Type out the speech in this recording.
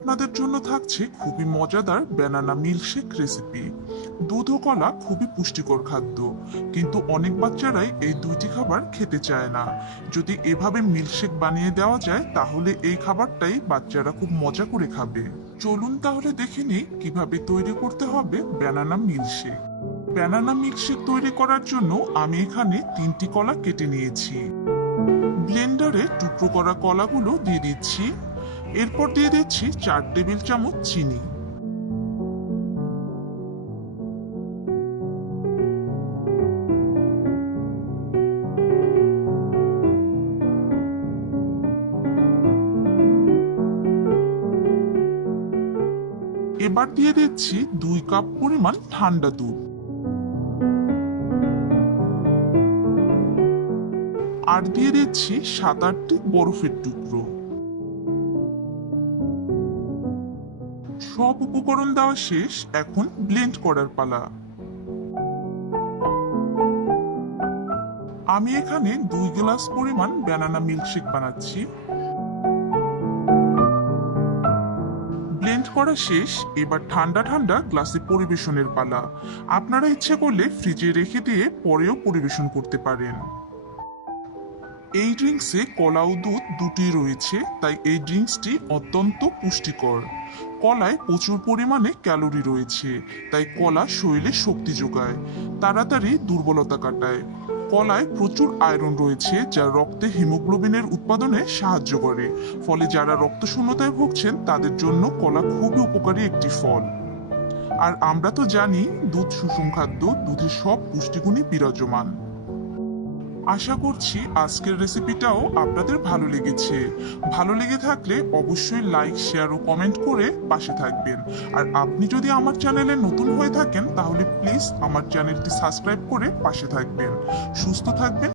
আপনাদের জন্য থাকছে খুবই মজাদার ব্যানানা মিল্কশেক রেসিপি। দুধ ও কলা খুবই পুষ্টিকর খাদ্য, কিন্তু অনেক বাচ্চারাই এই দুইটি খাবার খেতে চায় না। যদি এভাবে মিল্কশেক বানিয়ে দেওয়া যায় তাহলে এই খাবারটাই বাচ্চারা খুব মজা করে খাবে। চলুন তাহলে দেখে নিই কিভাবে তৈরি করতে হবে ব্যানানা মিল্কশেক। ব্যানানা মিল্কশেক তৈরি করার জন্য আমি এখানে 3টি কলা কেটে নিয়েছি। ব্লেন্ডারে টুকরো করা কলাগুলো দিয়ে দিচ্ছি। এরপর দিয়ে দিচ্ছি 4 টেবিল চামচ চিনি। এবার দিয়ে দিচ্ছি 2 কাপ পরিমাণ ঠান্ডা দুধ। আর দিয়ে দিচ্ছি 7-8টি বরফের টুকরো। সব উপকরণ দেওয়া শেষ, এখন ব্লেন্ড করার পালা। আমি এখানে 2 গ্লাস পরিমাণ ব্যানানা মিল্কশেক বানাচ্ছি। ব্লেন্ড করা শেষ, এবার ঠান্ডা ঠান্ডা গ্লাসে পরিবেশনের পালা। আপনারা ইচ্ছে করলে ফ্রিজে রেখে দিয়ে পরেও পরিবেশন করতে পারেন। এই ড্রিঙ্কসে কলা ও দুধ দুটোই রয়েছে, তাই এই ড্রিঙ্কসটি অত্যন্ত পুষ্টিকর। কলায় প্রচুর পরিমাণে ক্যালোরি রয়েছে, তাই কলা শরীরে শক্তি যোগায়, তাড়াতাড়ি দুর্বলতা কাটায়। কলায় প্রচুর আয়রন রয়েছে, যা রক্তে হিমোগ্লোবিনের উৎপাদনে সাহায্য করে। ফলে যারা রক্তশূন্যতায় ভুগছেন তাদের জন্য কলা খুবই উপকারী একটি ফল। আর আমরা তো জানি দুধ সুষম খাদ্য, দুধে সব পুষ্টিগুণই বিরাজমান। আশা করছি আজকের রেসিপিটাও আপনাদের ভালো লেগেছে। ভালো লেগে থাকলে অবশ্যই লাইক, শেয়ার ও কমেন্ট করে পাশে থাকবেন। আর আপনি যদি আমার চ্যানেলে নতুন হয়ে থাকেন তাহলে প্লিজ আমার চ্যানেলটি সাবস্ক্রাইব করে পাশে থাকবেন। সুস্থ থাকবেন,